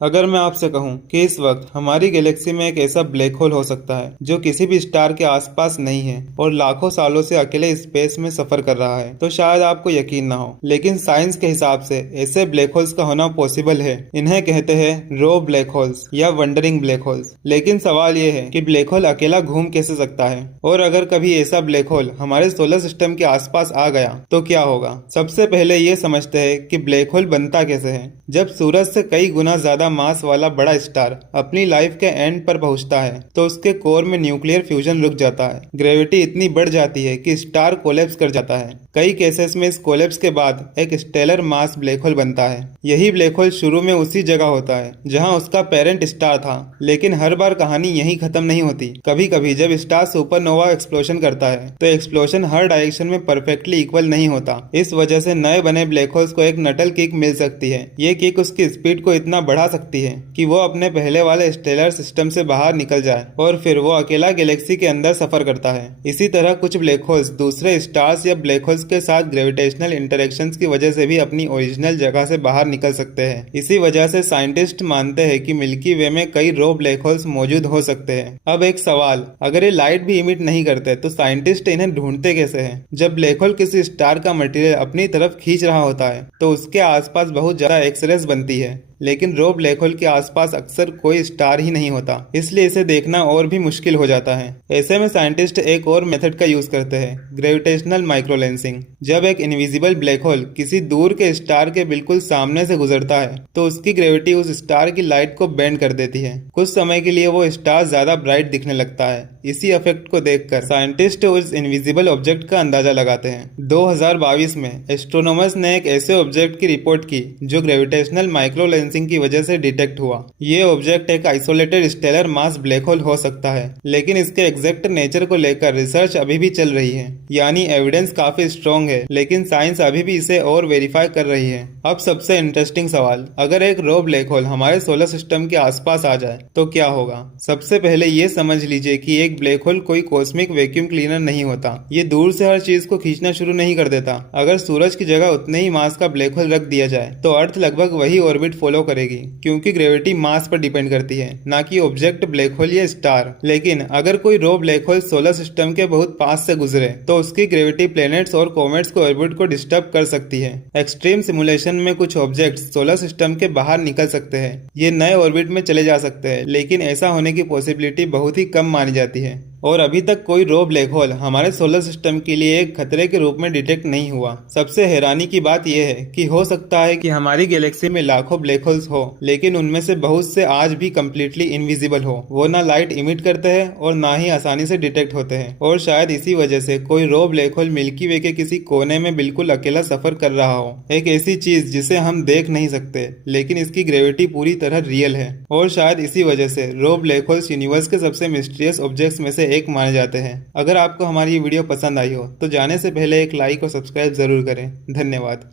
अगर मैं आपसे कहूं कि इस वक्त हमारी गैलेक्सी में एक ऐसा ब्लैक होल हो सकता है जो किसी भी स्टार के आसपास नहीं है और लाखों सालों से अकेले स्पेस में सफर कर रहा है, तो शायद आपको यकीन ना हो। लेकिन साइंस के हिसाब से ऐसे ब्लैक होल्स का होना पॉसिबल है। इन्हें कहते हैं रो ब्लैक होल्स या वंडरिंग ब्लैक होल्स। लेकिन सवाल ये है कि ब्लैक होल अकेला घूम कैसे सकता है, और अगर कभी ऐसा ब्लैक होल हमारे सोलर सिस्टम के आसपास आ गया तो क्या होगा। सबसे पहले ये समझते हैं कि ब्लैक होल बनता कैसे है। जब सूरज से कई गुना ज्यादा मास वाला बड़ा स्टार अपनी लाइफ के एंड पर पहुंचता है तो उसके कोर में न्यूक्लियर फ्यूजन रुक जाता है। ग्रेविटी इतनी बढ़ जाती है कि स्टार कोलैप्स कर जाता है। कई केसेस में इस कोलैप्स के बाद एक स्टेलर मास ब्लैक होल बनता है। यही ब्लैक होल शुरू में उसी जगह होता है जहां उसका पेरेंट स्टार था, लेकिन हर बार कहानी यहीं खत्म नहीं होती। कभी कभी जब स्टार सुपरनोवा एक्सप्लोशन करता है तो एक्सप्लोशन हर डायरेक्शन में परफेक्टली इक्वल नहीं होता। इस वजह से नए बने ब्लैक होल्स को एक नटल किक मिल सकती है। ये किक उसकी स्पीड को इतना बढ़ा सकती है कि वो अपने पहले वाले स्टेलर सिस्टम से बाहर निकल जाए और फिर वो अकेला गैलेक्सी के अंदर सफर करता है। इसी तरह कुछ ब्लैक होल्स दूसरे स्टार्स या ब्लैक होल्स के साथ ग्रेविटेशनल इंटरेक्शंस की वजह से भी अपनी ओरिजिनल जगह से बाहर निकल सकते हैं। इसी वजह से साइंटिस्ट मानते हैं कि मिल्की वे में कई रो ब्लैक होल्स मौजूद हो सकते हैं। अब एक सवाल, अगर ये लाइट भी इमिट नहीं करते तो साइंटिस्ट इन्हें ढूंढते कैसे हैं? जब ब्लैक होल किसी स्टार का मटेरियल अपनी तरफ खींच रहा होता है तो उसके आसपास बहुत ज्यादा एक्सरेज बनती है, लेकिन रो ब्लैक होल के आसपास अक्सर कोई स्टार ही नहीं होता, इसलिए इसे देखना और भी मुश्किल हो जाता है। ऐसे में साइंटिस्ट एक और मेथड का यूज करते हैं, ग्रेविटेशनल माइक्रोलेंसिंग। जब एक इनविजिबल ब्लैक होल किसी दूर के स्टार के बिल्कुल सामने से गुजरता है तो उसकी ग्रेविटी उस स्टार की लाइट को बेंड कर देती है। कुछ समय के लिए वो स्टार ज्यादा ब्राइट दिखने लगता है। इसी इफेक्ट को देखकर साइंटिस्ट उस इनविजिबल ऑब्जेक्ट का अंदाजा लगाते हैं। 2022 में एस्ट्रोनॉमर्स ने एक ऐसे ऑब्जेक्ट की रिपोर्ट की जो ग्रेविटेशनल माइक्रोलेंसिंग की वजह से डिटेक्ट हुआ। ये ऑब्जेक्ट एक isolated stellar mass black hole हो सकता है, लेकिन इसके एग्जैक्ट नेचर को लेकर रिसर्च अभी भी चल रही है। यानी एविडेंस काफी स्ट्रॉन्ग है, लेकिन साइंस अभी भी इसे और वेरीफाई कर रही है। अब सबसे इंटरेस्टिंग सवाल, अगर एक रो ब्लैक होल हमारे सोलर सिस्टम के आसपास आ जाए तो क्या होगा। सबसे पहले ये समझ लीजिए कि एक ब्लैक होल कोई कॉस्मिक वैक्यूम क्लीनर नहीं होता। ये दूर से हर चीज को खींचना शुरू नहीं कर देता। अगर सूरज की जगह उतने ही मास का ब्लैक होल रख दिया जाए तो अर्थ लगभग वही ऑर्बिट फॉलो करेगी, क्योंकि ग्रेविटी मास पर डिपेंड करती है, ना कि ऑब्जेक्ट ब्लैक होल या स्टार। लेकिन अगर कोई रो ब्लैक होल सोलर सिस्टम के बहुत पास से गुजरे तो उसकी ग्रेविटी प्लैनेट्स और कॉमेट्स को ऑर्बिट को डिस्टर्ब कर सकती है। एक्सट्रीम सिमुलेशन में कुछ ऑब्जेक्ट्स सोलर सिस्टम के बाहर निकल सकते हैं। ये नए ऑर्बिट में चले जा सकते हैं, लेकिन ऐसा होने की पॉसिबिलिटी बहुत ही कम मानी जाती है। और अभी तक कोई रो ब्लैक होल हमारे सोलर सिस्टम के लिए एक खतरे के रूप में डिटेक्ट नहीं हुआ। सबसे हैरानी की बात यह है कि हो सकता है कि हमारी गैलेक्सी में लाखों ब्लैक होल्स हो, लेकिन उनमें से बहुत से आज भी कम्प्लीटली इनविजिबल हो। वो ना लाइट इमिट करते हैं और ना ही आसानी से डिटेक्ट होते हैं। और शायद इसी वजह से कोई रो ब्लैक होल मिल्की वे के किसी कोने में बिल्कुल अकेला सफर कर रहा हो। एक ऐसी चीज जिसे हम देख नहीं सकते, लेकिन इसकी ग्रेविटी पूरी तरह रियल है। और शायद इसी वजह से रो ब्लैक होल्स यूनिवर्स के सबसे मिस्टीरियस ऑब्जेक्ट्स में से एक माने जाते हैं। अगर आपको हमारी ये वीडियो पसंद आई हो तो जाने से पहले एक लाइक और सब्सक्राइब जरूर करें। धन्यवाद।